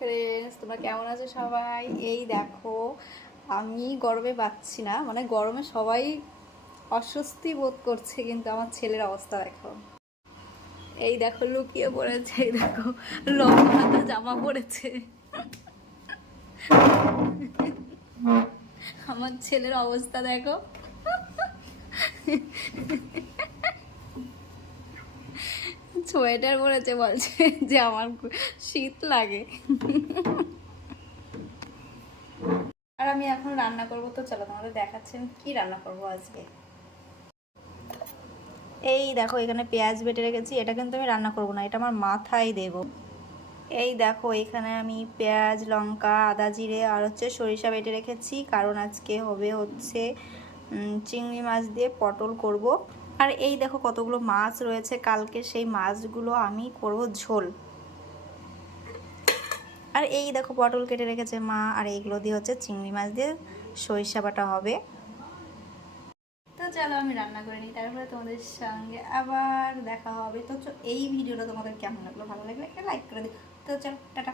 Friends, তোমরা কেমন আছো সবাই? এই দেখো, আমি গরমে পাচ্ছি না, মানে গরমে সবাই অস্বস্তি বোধ করছে, কিন্তু আমার ছেলের অবস্থা দেখো। এই দেখো লুকিয়ে পড়েছে, এই দেখো লম্বা হাতা জামা পড়েছে। আমার ছেলের অবস্থা দেখো। সোয়েটার পরেছে, বলছে যে আমার শীত লাগে। আর আমি এখন রান্না করবো, তো চলো তোমাদের দেখাচ্ছি আমি কি রান্না করবো আজকে। এই দেখো এখানে পেঁয়াজ বেটে রেখেছি, এটা কিন্তু আমি রান্না করবো না, এটা আমার মাথায় দেব। এই দেখো এখানে আমি পেঁয়াজ, লঙ্কা, আদা, জিরে আর সরিষা বেটে রেখেছি, কারণ আজকে হচ্ছে চিংড়ি মাছ দিয়ে পটল করব। আর এই দেখো কতগুলো মাছ রয়েছে, কালকে সেই মাছগুলো আমি করব ঝোল। আর এই দেখো পটল কেটে রেখেছে মা, আর এইগুলো দিয়ে চিংড়ি মাছ দিয়ে সরিষা বাটা হবে। তো চলো আমি রান্না করে নিই, তারপরে তোমাদের সঙ্গে আবার দেখা হবে। তো এই ভিডিওটা তোমাদের কেমন লাগলো? ভালো লাগলে একটা লাইক করে দিও। তো চলো, টাটা।